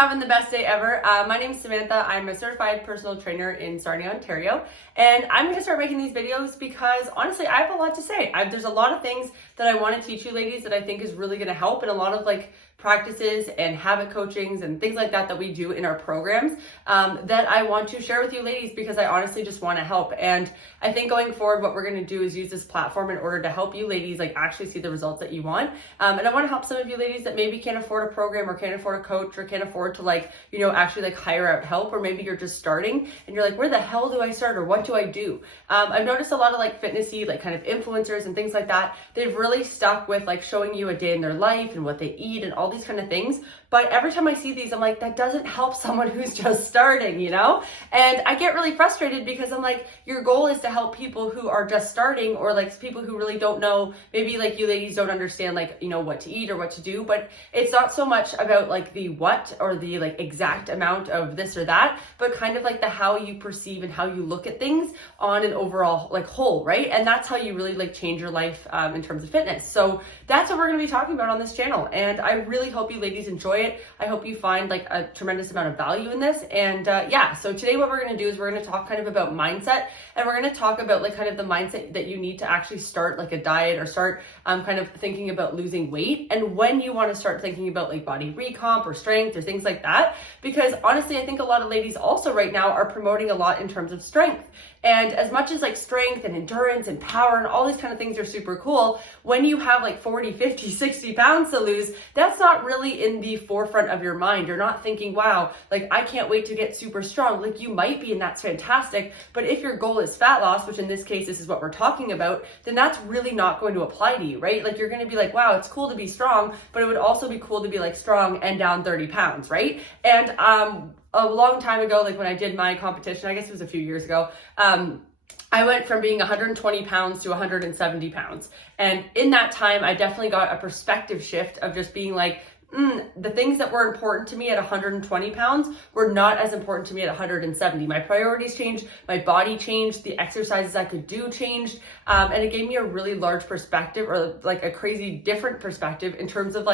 having the best day ever. My name is Samantha. I'm a certified personal trainer in Sarnia, Ontario, and I'm going to start making these videos because honestly, I have a lot to say. There's a lot of things that I want to teach you ladies that I think is really going to help, and a lot of practices and habit coachings and things like that that we do in our programs that I want to share with you ladies because I honestly just want to help. And I think going forward, what we're going to do is use this platform in order to help you ladies actually see the results that you want. And I want to help some of you ladies that maybe can't afford a program or can't afford a coach or can't afford to actually hire out help, or maybe you're just starting and you're like, where the hell do I start or what do I do? I've noticed a lot of fitnessy kind of influencers and things like that. They've really stuck with showing you a day in their life and what they eat and all these kind of things. But every time I see these, I'm like, that doesn't help someone who's just starting, And I get really frustrated because I'm like, your goal is to help people who are just starting, or people who really don't know, maybe you ladies don't understand what to eat or what to do. But it's not so much about the what or the exact amount of this or that, but kind of the how you perceive and how you look at things on an overall whole, right? And that's how you really change your life in terms of fitness. So that's what we're going to be talking about on this channel, and I really hope you ladies enjoy it. I hope you find a tremendous amount of value in this. And so today what we're going to do is we're going to talk kind of about mindset, and we're going to talk about kind of the mindset that you need to actually start a diet or start kind of thinking about losing weight, and when you want to start thinking about body recomp or strength or things like that. Because honestly, I think a lot of ladies also right now are promoting a lot in terms of strength. And as much as strength and endurance and power and all these kind of things are super cool, when you have 40, 50, 60 pounds to lose, that's not really in the forefront of your mind. You're not thinking, wow, I can't wait to get super strong. You might be, and that's fantastic. But if your goal is fat loss, which in this case, this is what we're talking about, then that's really not going to apply to you, right? You're going to be wow, it's cool to be strong, but it would also be cool to be strong and down 30 pounds, right? And a long time ago, when I did my competition, I guess it was a few years ago, I went from being 120 pounds to 170 pounds. And in that time, I definitely got a perspective shift of just being the things that were important to me at 120 pounds were not as important to me at 170. My priorities changed, my body changed, the exercises I could do changed, and it gave me a really large perspective, or a crazy different perspective in terms of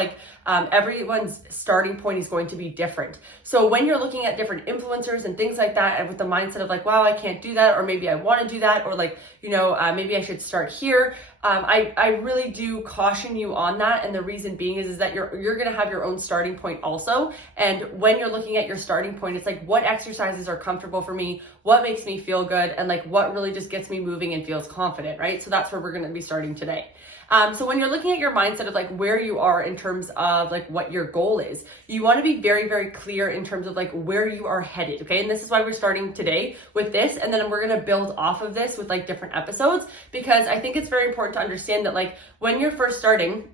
everyone's starting point is going to be different. So when you're looking at different influencers and things like that, and with the mindset of wow, I can't do that, or maybe I want to do that, or maybe I should start here. I really do caution you on that, and the reason being is that you're going to have your own starting point also. And when you're looking at your starting point, it's what exercises are comfortable for me, what makes me feel good, and what really just gets me moving and feels confident, right? So that's where we're going to be starting today. So when you're looking at your mindset of where you are in terms of what your goal is, you want to be very, very clear in terms of where you are headed. Okay. And this is why we're starting today with this. And then we're going to build off of this with different episodes, because I think it's very important to understand that when you're first starting,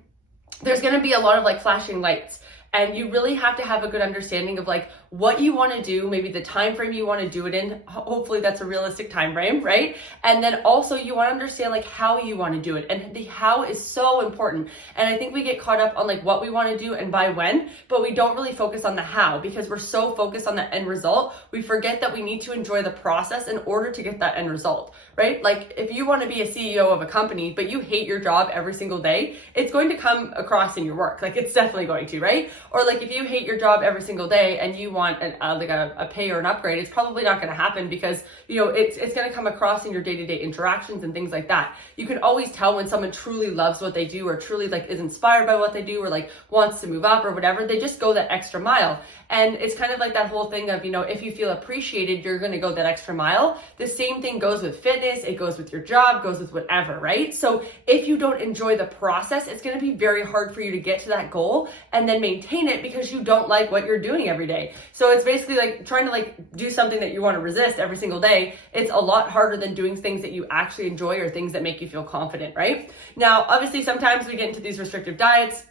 there's going to be a lot of flashing lights. And you really have to have a good understanding of what you want to do, maybe the time frame you want to do it in. Hopefully that's a realistic time frame, right? And then also you want to understand how you want to do it. And the how is so important. And I think we get caught up on what we want to do and by when, but we don't really focus on the how, because we're so focused on the end result. We forget that we need to enjoy the process in order to get that end result, right? If you want to be a CEO of a company, but you hate your job every single day, it's going to come across in your work. It's definitely going to, right? Or if you hate your job every single day and you want a pay or an upgrade, it's probably not going to happen, because it's going to come across in your day-to-day interactions and things like that. You can always tell when someone truly loves what they do, or truly is inspired by what they do, or wants to move up or whatever. They just go that extra mile. And it's kind of that whole thing of, if you feel appreciated, you're going to go that extra mile. The same thing goes with fitness. It goes with your job, goes with whatever, right? So if you don't enjoy the process, it's going to be very hard for you to get to that goal and then maintain it, because you don't like what you're doing every day. So it's basically trying to do something that you want to resist every single day. It's a lot harder than doing things that you actually enjoy, or things that make you feel confident, right? Now, obviously, sometimes we get into these restrictive diets,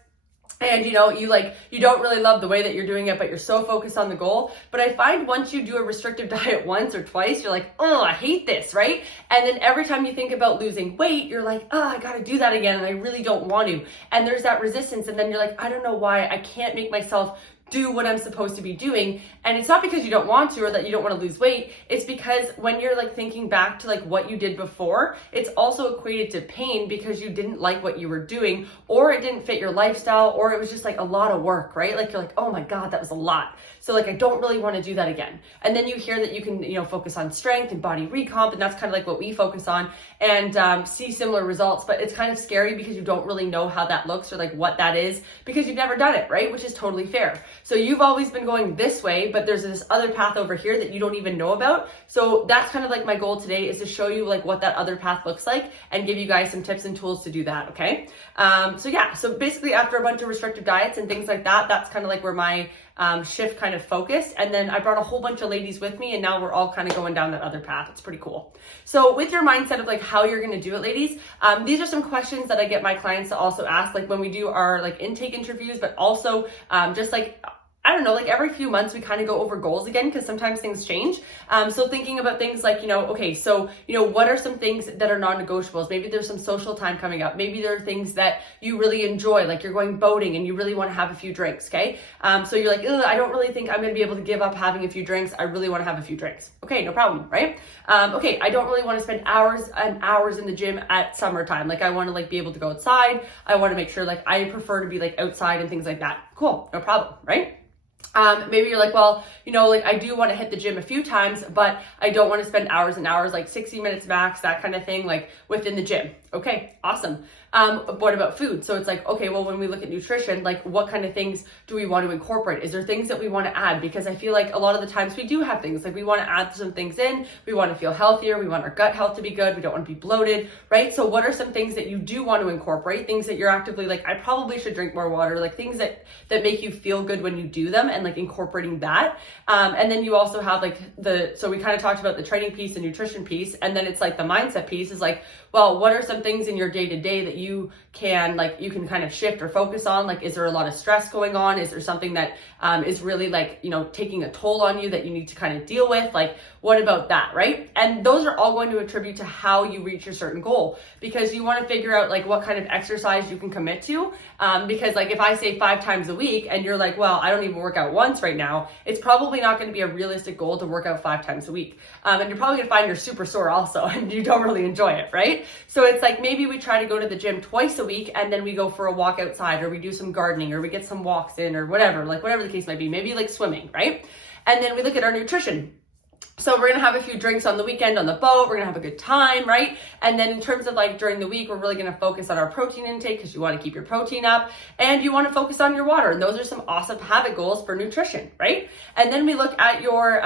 and you don't really love the way that you're doing it, but you're so focused on the goal. But I find once you do a restrictive diet once or twice, you're oh, I hate this, right? And then every time you think about losing weight, you're oh, I gotta do that again, and I really don't want to. And there's that resistance, and then you're I don't know why I can't make myself do what I'm supposed to be doing. And it's not because you don't want to or that you don't want to lose weight. It's because when you're like thinking back to like what you did before, it's also equated to pain because you didn't like what you were doing, or it didn't fit your lifestyle, or it was just like a lot of work, right? Like you're like, oh my God, that was a lot. So like, I don't really want to do that again. And then you hear that you can, focus on strength and body recomp. And that's kind of like what we focus on, and see similar results. But it's kind of scary because you don't really know how that looks or like what that is because you've never done it, right? Which is totally fair. So you've always been going this way, but there's this other path over here that you don't even know about. So that's kind of like my goal today, is to show you like what that other path looks like and give you guys some tips and tools to do that. Okay. So basically after a bunch of restrictive diets and things like that, that's kind of like where my shift kind of focused. And then I brought a whole bunch of ladies with me, and now we're all kind of going down that other path. It's pretty cool. So with your mindset of like how you're going to do it, ladies, these are some questions that I get my clients to also ask, like when we do our like intake interviews, but also just like, I don't know, like every few months we kind of go over goals again, because sometimes things change. So thinking about things like, okay, so, what are some things that are non-negotiables? Maybe there's some social time coming up. Maybe there are things that you really enjoy, like you're going boating and you really want to have a few drinks, okay? So you're like, I don't really think I'm going to be able to give up having a few drinks. I really want to have a few drinks. Okay, no problem, right? Okay, I don't really want to spend hours and hours in the gym at summertime. Like I want to like be able to go outside. I want to make sure like I prefer to be like outside and things like that. Cool, no problem, right? Maybe you're like, well, like I do want to hit the gym a few times, but I don't want to spend hours and hours, like 60 minutes max, that kind of thing, like within the gym. Okay, awesome. What about food? So it's like, okay, well, when we look at nutrition, like what kind of things do we want to incorporate? Is there things that we want to add? Because I feel like a lot of the times we do have things like we want to add some things in, we want to feel healthier, we want our gut health to be good, we don't want to be bloated, right? So what are some things that you do want to incorporate? Things that you're actively like, I probably should drink more water, like things that make you feel good when you do them, and like incorporating that. And then you also have like so we kind of talked about the training piece, the nutrition piece, and then it's like the mindset piece is like, well, what are some things in your day-to-day that you can kind of shift or focus on? Like, is there a lot of stress going on? Is there something that is really like, taking a toll on you that you need to kind of deal with? Like, what about that, right? And those are all going to attribute to how you reach your certain goal, because you want to figure out like what kind of exercise you can commit to. Because like if I say 5 times a week and you're like, well, I don't even work out once right now, it's probably not going to be a realistic goal to work out 5 times a week. And you're probably going to find you're super sore also and you don't really enjoy it, right? So it's like maybe we try to go to the gym twice a week and then we go for a walk outside, or we do some gardening, or we get some walks in, or whatever the case might be, maybe like swimming, right? And then we look at our nutrition. So we're going to have a few drinks on the weekend on the boat. We're going to have a good time, right? And then in terms of like during the week, we're really going to focus on our protein intake, because you want to keep your protein up, and you want to focus on your water. And those are some awesome habit goals for nutrition, right? And then we look at your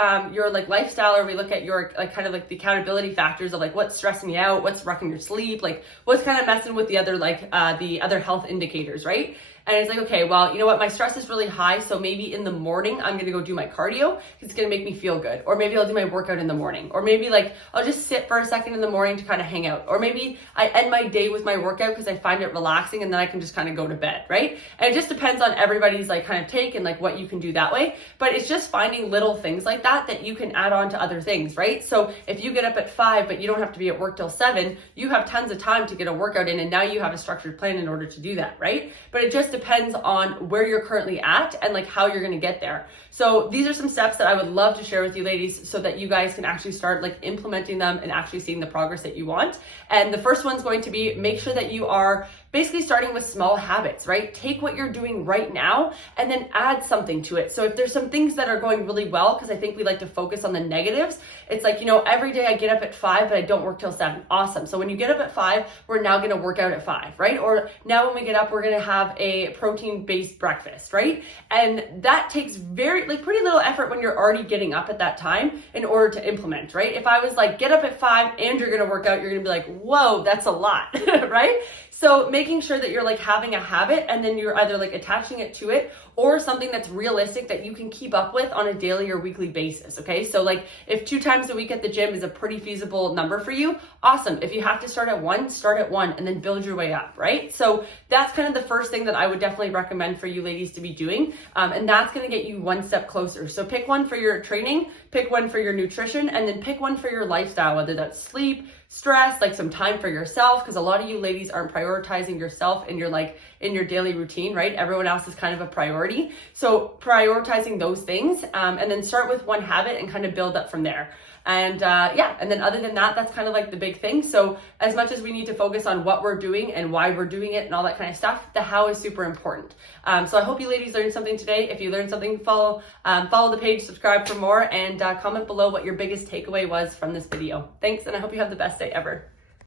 like lifestyle, or we look at your like kind of like the accountability factors of like what's stressing you out, what's wrecking your sleep, like what's kind of messing with the other the other health indicators, right? And it's like, okay, well, you know what? My stress is really high. So maybe in the morning, I'm going to go do my cardio. It's going to make me feel good. Or maybe I'll do my workout in the morning. Or maybe like, I'll just sit for a second in the morning to kind of hang out. Or maybe I end my day with my workout because I find it relaxing, and then I can just kind of go to bed, right? And it just depends on everybody's like kind of take and like what you can do that way. But it's just finding little things like that you can add on to other things, right? So if you get up at 5, but you don't have to be at work till 7, you have tons of time to get a workout in, and now you have a structured plan in order to do that, right? But it just depends on where you're currently at and like how you're going to get there. So these are some steps that I would love to share with you ladies, so that you guys can actually start like implementing them and actually seeing the progress that you want. And the first one's going to be, make sure that you are basically starting with small habits, right? Take what you're doing right now and then add something to it. So if there's some things that are going really well, because I think we like to focus on the negatives, it's like, every day I get up at 5, but I don't work till 7. Awesome. So when you get up at 5, we're now going to work out at 5, right? Or now when we get up, we're going to have a protein-based breakfast, right? And that takes pretty little effort when you're already getting up at that time in order to implement, right? If I was like, get up at 5 and you're going to work out, you're going to be like, whoa, that's a lot, right? So making sure that you're like having a habit, and then you're either like attaching it to it, or something that's realistic that you can keep up with on a daily or weekly basis. Okay. So like if 2 times a week at the gym is a pretty feasible number for you, awesome. If you have to start at 1, start at 1 and then build your way up, right? So that's kind of the first thing that I would definitely recommend for you ladies to be doing. And that's going to get you one step closer. So pick one for your training, pick one for your nutrition, and then pick one for your lifestyle, whether that's sleep, stress, like some time for yourself, because a lot of you ladies aren't prioritizing yourself in your daily routine, right? Everyone else is kind of a priority. So prioritizing those things, and then start with one habit and kind of build up from there. And and then other than that, that's kind of like the big thing. So as much as we need to focus on what we're doing and why we're doing it and all that kind of stuff, the how is super important. So I hope you ladies learned something today. If you learned something, follow the page, subscribe for more, and comment below what your biggest takeaway was from this video. Thanks, and I hope you have the best day ever.